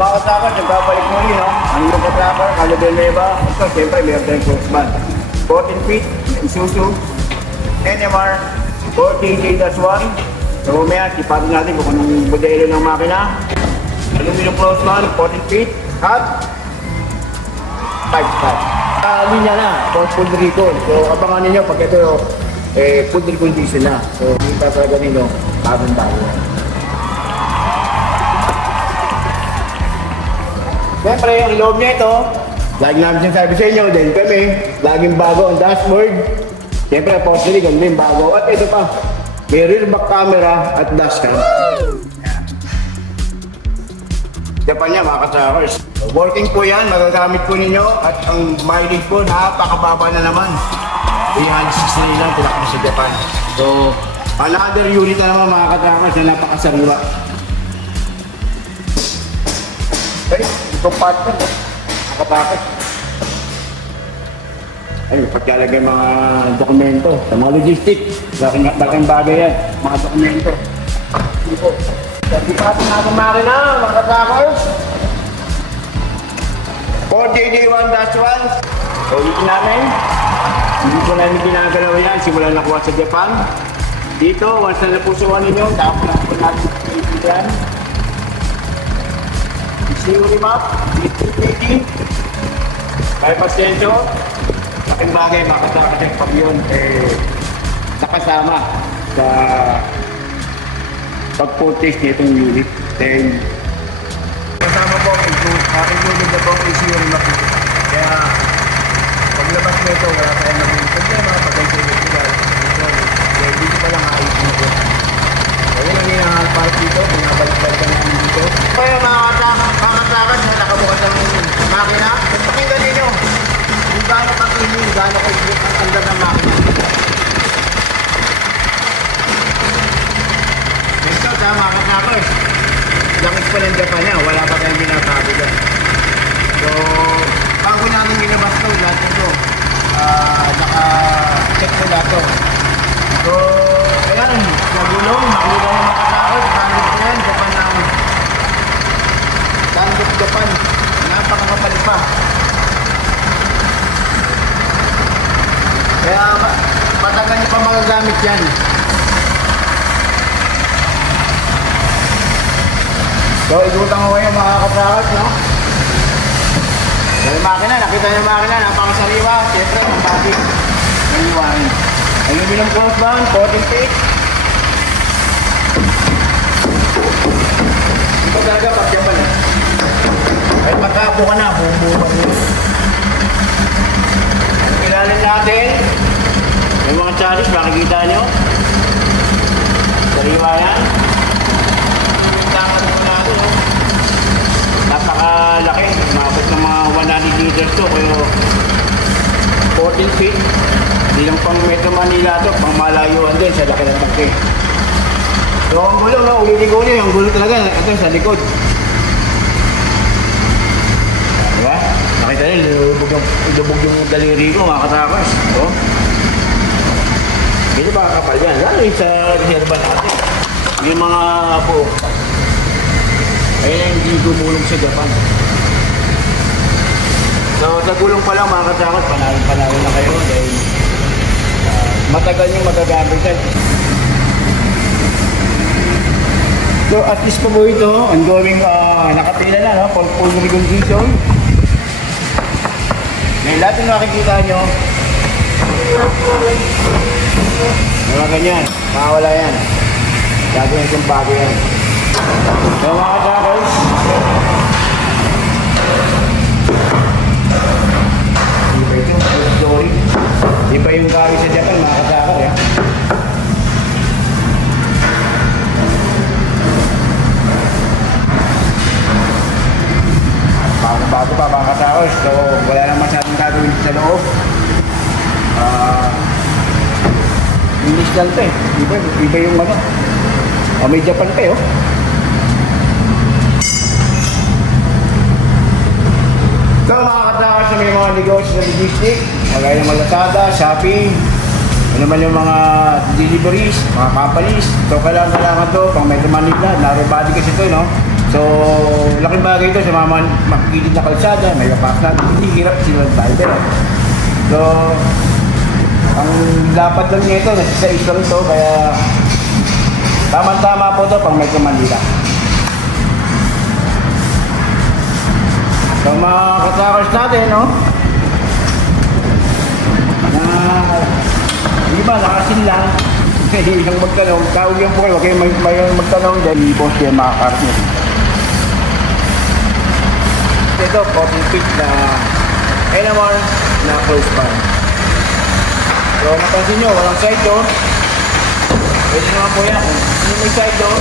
mga katracker, nagbabalik muli, no? Ang yung katracker, Calibel Nueva. Ito, siyempre, meron tayong crossband. 14 feet, Isuzu, NMR, 4KJ-1. So, mamaya, tipatin natin kung anong modelo ng makina. Aluminum crossband, 14 feet, at 5-star. Linya na, full recall. So, abangan ninyo pag ito, full recondition na. So, hindi pa talaga ninyo, bagong-bago. Siyempre, ang loob niya ito, lagi namin sinasabi sa inyo, dahil kami, laging bago ang dashboard. Siyempre, upholstery, ganun bago. At ito pa, may rear back camera at dashcam. Japan niya, mga ka-trackers. Working po yan, magagamit po ninyo. At ang mileage po, napakababa na naman. 360 lang, tinakbo sa Japan. So, another unit na naman, mga ka-trackers, na napakasariwa. Okay, ito partner, nakapakit. Ay, pagkalagay mga dokumento, sa mga logistics, laking bagay yan, mga dokumento. Ito, sabipatin natin makina, mga kapakers. 4JD1-1. So, ulitin namin. Hindi po namin ginagalaw yan, simulan nakuha sa Japan. Dito, once na napusuan ninyo, tapos na po natin sa kaibigan. Theory map, making 5%. Laking bagay, makasakasik pag yun nakasama sa pag-purchase nitong unit. Then, kasama po, included na po ang theory map. Kaya, paglabas nito, wala tayo ng problema, pag-included nila. Kaya, dito pa lang ayos nito. Kaya lang yung part dito, binabalik-balikan namin dito. Kaya mga kakatrakan na nakabukas ang makina, pakinggan ninyo kung gaano kakinig, gaano kaigit ang andar ng makina. Next out ha mga kakakers, langis pa ng Japan niya, wala pa tayong binabago dyan. So, bago namin binabas ito, lahat ito, naka-check ko lahat ito. So, ayan, nagulong, makita yung mga kakakers, bandit ko yan, Japan namin. Bandit Japan, napakakapal pa. Kaya matagal nyo pa magagamit yan. So, ikutan ko kayo mga kakakers, no? So, yung makina, nakita yung makina, napakasariwa, siyempre, ang body, naiwain. Ayun bilang crossband, 14 feet. Ito talaga pag Japan eh. Ay pagkapo ka na, bumubuha mo. Ilalim natin. Yung mga challenge, makikita nyo. Sariwa yan. Dapat ito natin. Napakalaki. Mabot ng mga 100 liters to. Kaya 14 feet. Hindi lang pang Metro Manila ito, pang malayuan din sa laki ng tangke. So ang gulo, no? Ulit-ulit, ang gulo talaga ito sa likod. Diba? Nakita nyo, ilubog yung daliri ko, mga katrakas. So, hindi ba kakapal yan? Lalo yung sa reserva natin. Yung mga buo. Ayun ang hindi gumulong sa Japan. So sa gulong pa lang, mga katrakas, panalo na kayo dahil matagal yung magagamit yan. So at least pa po ito, ongoing nakapila na, no? Full recondition. Ngayon lahat yung makikita nyo, mga ganyan, makawala yan. Gagawin yung bago yan. So mga trackers, iba ito, story. Iba yung gawi sa Japan, mga katracker ya. Bago pa mga katrackers, so wala lang masyadong gagawin sa loob. English lang ito eh. Iba yung ano. May Japan pa eh oh. So mga katrackers na may mga negosyo sa logistics, magaya ng Lazada, Shopee, ano naman yung mga deliveries, mga companies. So kailangan to, pang Metro Manila, naribody kasi ito no. So, laking bagay ito sa mga makikitid na kalsada, may kapas natin, hindi hirap sila tayo. Pero, so, ang dapat lang nito, nasa isa ito, kaya tama-tama po ito pang Metro Manila. So, mga katakers natin, no? Na, hindi ba, nakasin lang. Hindi lang magtanong, tawag yan po kayo, huwag kayong magtanong dahil boss yan makakarne. Ito, coffee pit na NMR na close pan. So, napansin nyo, walang side door. Pwede naman po yan. Kung may side door,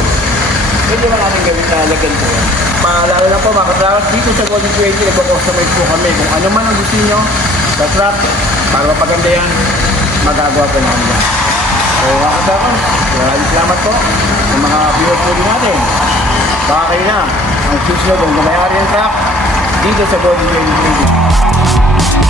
pwede naman natin gawin na lagyan po yan. Paalala lang po, mga katrakas, dito sa Golden 20, nagpo-customize po kami. Kung ano man ang gusto nyo sa truck, para mapaganda yan, magagawa po namin yan. So, mga katrakas, salamat po sa mga viewers po din natin. Baka kayo na ang susunod ang gumayari ng truck dito sa Golden 20.